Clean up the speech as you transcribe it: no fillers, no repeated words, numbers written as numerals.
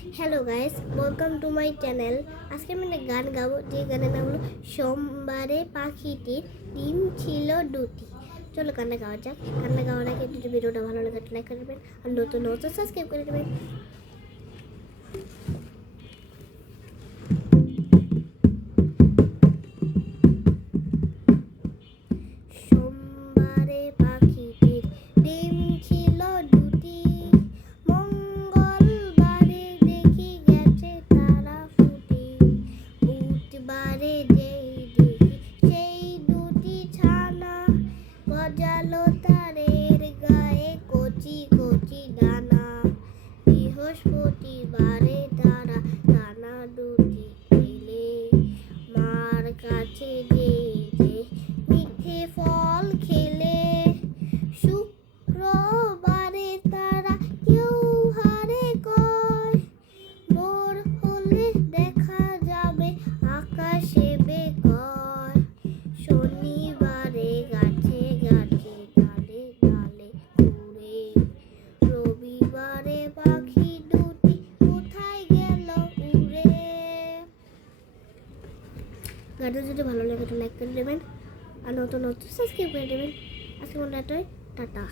Hello guys, welcome to my channel. আজকে আমি একটা গান গাবো, যে গানের নাম হলো সোমবারে পাখিটির ডিম ছিল দুটি। চলো গানটা গাওয়া যাক। গানটা গাওয়ার আগে যদি ভিডিওটা ভালো লাগে লাইক করে দেবেন, আর নতুন সাবস্ক্রাইব করে দেবেন। সোমবারে পাখিটির ডিম ছিল দুটি, মঙ্গলবারে দেখি গেছে তারা ফুটি, বুধবারে যেই দেখি সেই দুটি ছানা, গজালো তারের গায়ে কচি কচি দানা, বৃহস্পতিবারে তারা দানা দুটি খেলে, মার কাছে যেয়ে মিঠে ফল খেলে, শুক্রবারে তারা কেউ হারে কয়, ভোর হলে দেখা যাবে আকাশে বেকয়, শনিবারে গাছে গাছে ডালে ডালে ঘুরে, রবিবারে পাখি দুটি কোথায় গেল উড়ে। গানটা যদি ভালো লাগে তো লাইক করে দেবেন, আর নতুন সাবস্ক্রাইব করে দেবেন। আজকে মনে টাটা।